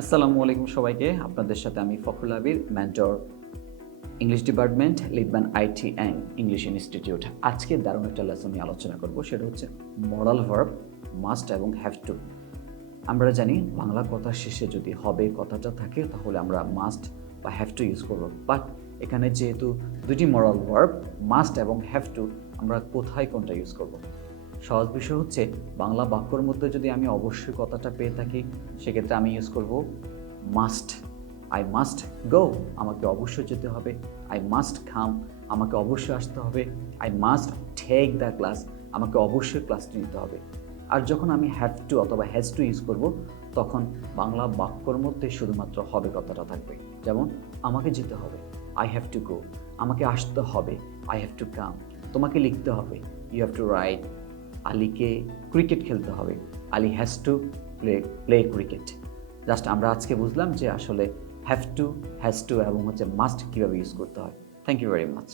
আসসালামু আলাইকুম সবাইকে। আপনাদের সাথে আমি Fakhrul Abir mentor English department Leadman IT and English institute আজকে দারুণ একটা লেসন নিয়ে আলোচনা করব, সেটা হচ্ছে মরাল ভার্ব মাস্ট এবং হ্যাভ টু আমরা জানি বাংলা কথার শেষে যদি হবে, কথাটা থাকে, তাহলে আমরা মাস্ট বা হ্যাভ টু ইউজ করব। বাট এখানে যেহেতু দুটি মরাল ভার্ব মাস্ট এবং হ্যাভ টু আমরা কোথায় কোনটা ইউজ করব? সহজ বিষয় হচ্ছে বাংলা বাক্যর মধ্যে যদি আমি অবশ্যই কথাটা পেয়ে থাকি, সেক্ষেত্রে আমি ইউজ করব মাস্ট আই মাস্ট গো আমাকে অবশ্যই যেতে হবে। আই মাস্ট খাম আমাকে অবশ্যই আসতে হবে। I must take the class আমাকে অবশ্যই ক্লাসটি নিতে হবে। আর যখন আমি হ্যাভ টু অথবা হ্যাজ টু ইউজ করব, তখন বাংলা বাক্যর মধ্যে শুধুমাত্র হবে কথাটা থাকবে। যেমন, আমাকে যেতে হবে। আই হ্যাভ টু গো আমাকে আসতে হবে। আই হ্যাভ টু কাম তোমাকে লিখতে হবে। ইউ হ্যাভ টু রাইট আলীকে ক্রিকেট খেলতে হবে। Ali has to play play cricket just আমরা আজকে বুঝলাম যে আসলে হ্যাভ টু হ্যাজ টু এবং হচ্ছে মাস্ট কীভাবে ইউজ করতে হয়। Thank you very much